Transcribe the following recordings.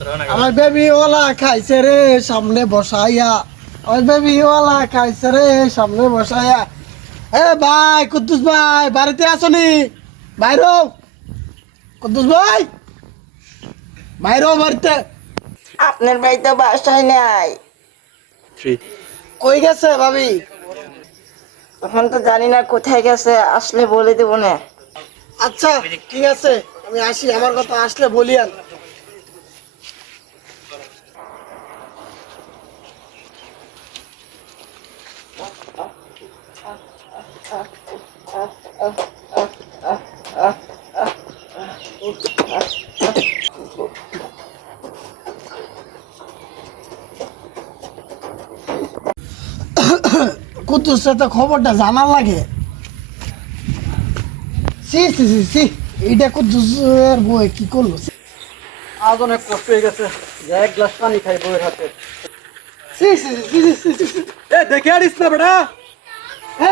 আমার baby OLA খাইছে রে সামনে বসাইয়া, আমার বেবি ওলা খাইছে রে সামনে বসাইয়া। এ ভাই কুদ্দুস ভাই বাড়িতে আসনি? বাইরো কুদ্দুস ভাই, বাইরো বাড়িতে। আপনার ভাই তো বাসায় নাই। কই গেছে ভাবি? এখন তো জানি না কোথায় গেছে, আসলে বলে দেবো না। আচ্ছা ঠিক আছে, আমি আসি, আমার কথা আসলে বলিয়ান। কুদ্দুস তো খবরটা জানার লাগে। সি সি সি সি, এইটা কুদ্দুসের বই কি করলো? আজ অনেক কষ্ট হয়ে গেছে, এক গ্লাস পানি খাই বউয়ের হাতে। সি সি সি সি সি সি সি। এ দেখে আরিস না বেটা।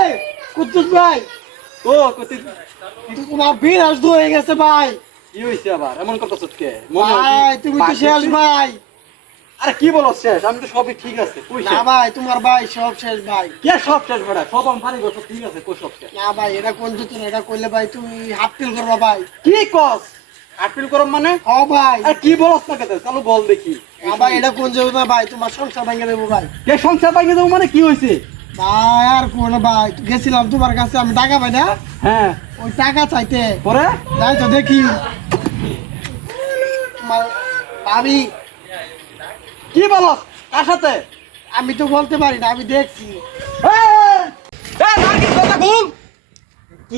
এই কুদ্দুস ভাই, ও কতি তোমার বিরাজ হয়ে গেছে ভাই। কি হইছে আবার এমন কথা চটকে? ভাই তুমি তো শেষ ভাই। আরে কি বলো শেষ? আমি তো সবই ঠিক আছে। কই না ভাই তোমার ভাই সব শেষ ভাই। কে সব শেষ বেটা? সব আমি পানি গো ঠিক আছে, কই সব শেষ? না ভাই এটা কোন জুতো, এটা কইলে ভাই তুমি হাফ ফিল করবা ভাই। কি কস? আপিল করম মানে? ও ভাই, আর কি বলছ না কেতে? চলো বল দেখি। না ভাই এটা কোন জুতো ভাই, তোমার সংসার ভেঙে দেবো ভাই। কে সংসার ভাঙে দেবো মানে কি হইছে? ভাই আর কোন ভাই, গেছিলাম তোমার কাছে আমি টাকা পাই না, হ্যাঁ ওই টাকা চাইতে পরে যাই তো দেখি তোমার ভাবি। কি বলছ? কার সাথে? আমি তো বলতে পারি না, আমি দেখছি। নার্গিস কথা ঘুম।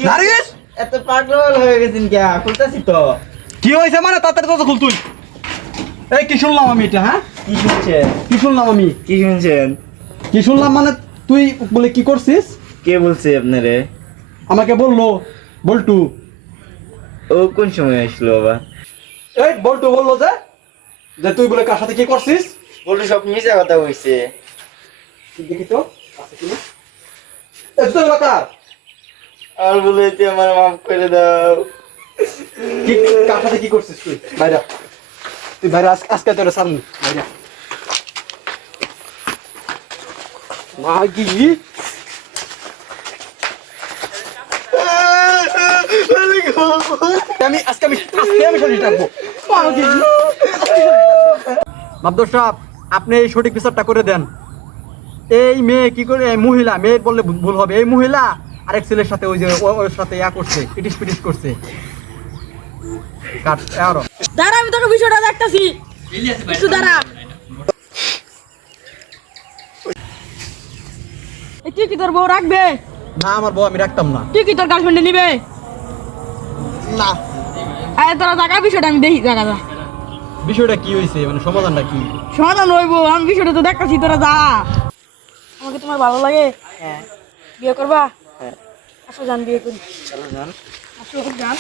নার্গিস এত পাগল হয়ে গেছেন কে? খুলতেছি তো। কি হইছে মানে তাড়াতাড়ি তো খুল তুই। এই কি শুনলাম আমি এটা? হ্যাঁ কি শুনছেন? কি শুনলাম আমি? কি শুনছেন? কি শুনলাম মানে তুই বলে কি করছিস? কে বলছে আপনারে? আমাকে বললো বল্টু। ও কোন সময় আসলো বাবা? এই বল্টু বললো যে যে তুই বলে কার সাথে কি করছিস? বললো সব মিশা কথা হইছে। দেখি তো আছে কিনা। এই তো হলো কার? আর বলে যে আমার মাফ করে দাও। কি কার সাথে কি করছিস তুই? বাইরে আ। তুই বাইরে আজকে তোর সামনে বাইরে আ। মাগি আমি শরীর রাখবো। মাবদর সাহেব আপনি এই সঠিক বিচারটা করে দেন। এই মেয়ে কি করে, এই মহিলা, মেয়ে বললে ভুল হবে, এই মহিলা আরেক ছেলের সাথে ওই যে ওর সাথে ইয়া করছে, পিটিস পিটিস করছে। দাঁড়া আমি তোকে বিষয়টা দেখতেছি, একটু দাঁড়া। তুই কি তোর বউ রাখবে? না আমার বউ আমি রাখতাম না। তুই কি তোর গার্লফ্রেন্ডে নিবে? না আরে তোরা টাকা বিষয়টা আমি দেখি, টাকা যা বিষয়টা কি হয়েছে, মানে সমাধানটা কি? সমাধান হইব, আমি বিষয়টা তো দেখতেছি, তোরা যা। আমাকে তোমার ভালো লাগে? হ্যাঁ বিয়ে করবা? হ্যাঁ আসো জান বিয়ে করি। চলো যান। আসো জান।